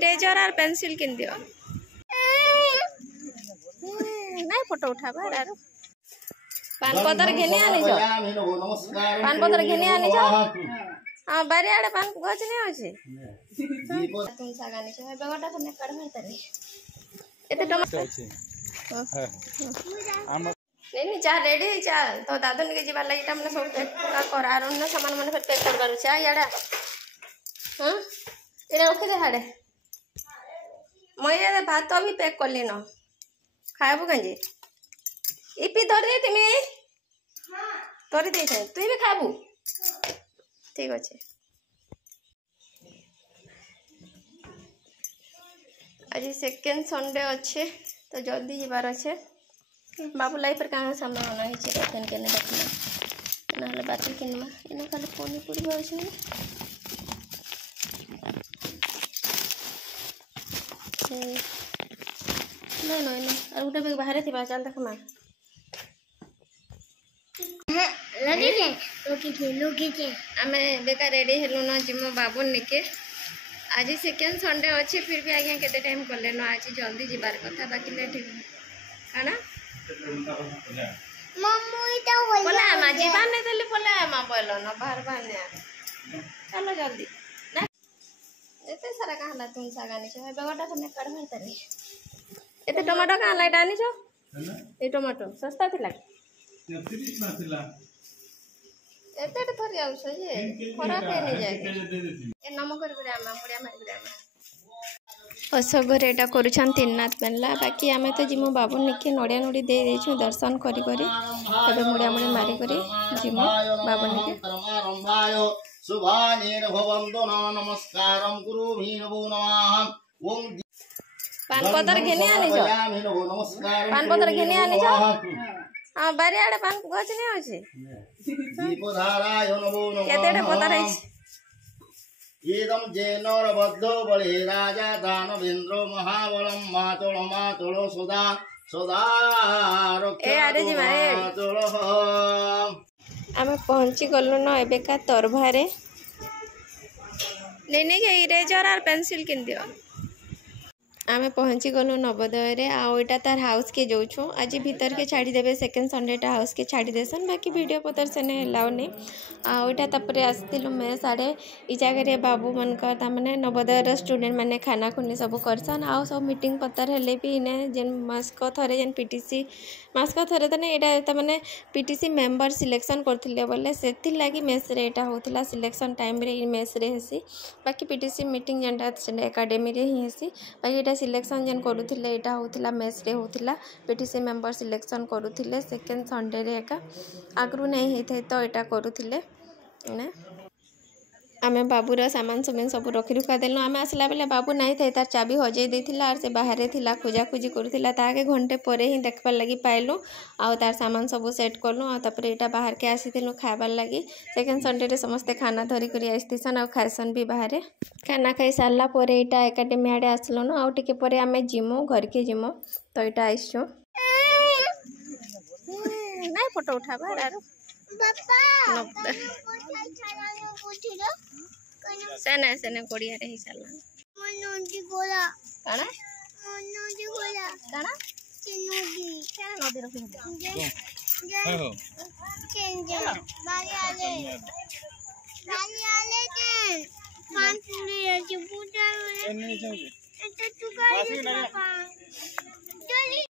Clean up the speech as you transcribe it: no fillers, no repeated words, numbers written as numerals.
eraser और pencil किन दियो नहीं फोटो उठाबा यार पान पतर घेने आनी जो पान पतर घेने आनी जो हां बारे आड़े पान गछ नहीं होची तुम सागानी छ बेगटा तने करबे तनी एते टमाटर नहीं जा रेडी है चा तो दादू निके जीवा लागि त हमने सब पैक करार न सामान माने फिर पैक करबार छ याडा हां एरे रखे दे हाडे मैं भात अभी पैक करली न खाबो कंजे इपी धर दे तुमी हां धर दे छै तू भी खाबू ठीक अछि आज सेकेंड संडे अच्छे तो जल्दी जीवार अच्छे बाबू लाई पर कहाँ सामान आना है चिकन के देखना ना बाकी किनमा इन खाली पनीपुरी अच्छे नहीं नहीं नहीं और गोटे बेग बाहर थी चल देख माँ आम बेका रेडी हेलु न जिमो बाबू निके आज सेकेंड संडे अच्छे फिर भी आज्ञा केते टाइम कले न आज जल्दी जीवार कथा बाकी लेट है बोला आमा जीवार नहीं देली बोला आमा बोलो न बाहर बाहर चलो जल्दी ना एते सारा कहला तुम सागानी छ बेगटा तने करबे तनी एते टमाटो कहाँ लाइट आनी छ ए टमाटो सस्ता थिला 30 ना थिला एते तो थरी आउ छ ये खराब है नहीं जाए ए नमक कर बिरा आमा मुड़िया मार बिरा आमा असगर एटा करूछन तीननाथ मेला बाकी आमे तो जिमो बाबू निके नड़िया नड़ी दे देछु दर्शन करी करी तबे मुड़िया मुड़ी मारी करी जिमो बाबू निके शुभानेन भवन्तु नमस्कारं कुरुभि नमो नमः ओम पान पतर घेने आनी जो पान पतर घेने आनी जो हां बारे आड़े पान गछ नहीं होची दीपधाराय नमो नमः केतेडे पतर है येदम जेनोर बद्धो बले राजा दानवेंद्र महाबलम मातोलो मातोलो सदा सदा रक्षा ए अरे जी मारे आमे पहुंची गलु न एबेका तरभारे नहीं के इरेजर और पेंसिल किन दियो आमे पहुंची गलु नवोदय रे आटा तार हाउस के जाऊँ आज भीतर के छाड़ी देवे सेकेंड संडेटा हाउस के छाड़ी देसन बाकी वीडियो पतर से लाउनी आटा तापर आसलु मेस आड़े इ जगह बाबू मन मैंने नवोदय स्टूडेंट मैंने खाना खुनी सब करसन आउ सब मीटिंग पतर हेले भी इने जेन मास्क थरे जेन पीटीसी मास्क थरे तो यहाँ मैंने पीटीसी मेंबर सिलेक्शन करथिले बोले सेति लागी मेस रे एटा होतला सिलेक्शन टाइम रे मेस रे हेसी बाकी पीटीसी मीटिंग जेनटा एकेडमी रे ही हेसी बाकी एटा सिलेक्शन जेन करूथिले एटा होतला मेस रे होतला पीटीसी मेंबर सिलेक्शन करूथिले सेकेंड संडे रे एका आगरू नहीं हेथे तो एटा करूथिले ने आमे बाबूर सामान सुमिन सब रखी रुखा देलु आमे आसला बेले बाबू नहीं थे तार चाबी हजई देथिला और से बाहर थिला खोजा खोजी करूथिला ताके घंटे परे ही देखबार लगी पाइलु आउ तार सामान सब सेट करलु आ तापर एटा बाहर के आसीथिलु खाबार लगी सेकेंड संडे रे समस्ते खाना धरी करी आइथिसन आ खाइसन भी बाहर खाना खाई सारला परे एटा एकेडमी आडे आसलु न आउ टिके परे आमे जिमु घर के जिमु तो एटा आइछु नहीं फोटो उठाबा यार सेने सेने कोड़िया रे हिसाला नदी गोला काना नदी गोला काना नदी केना नदी रखि हो चेंज बाली आले के पान पूरी है जो पूजा एने चंगे एते तू गाड़ी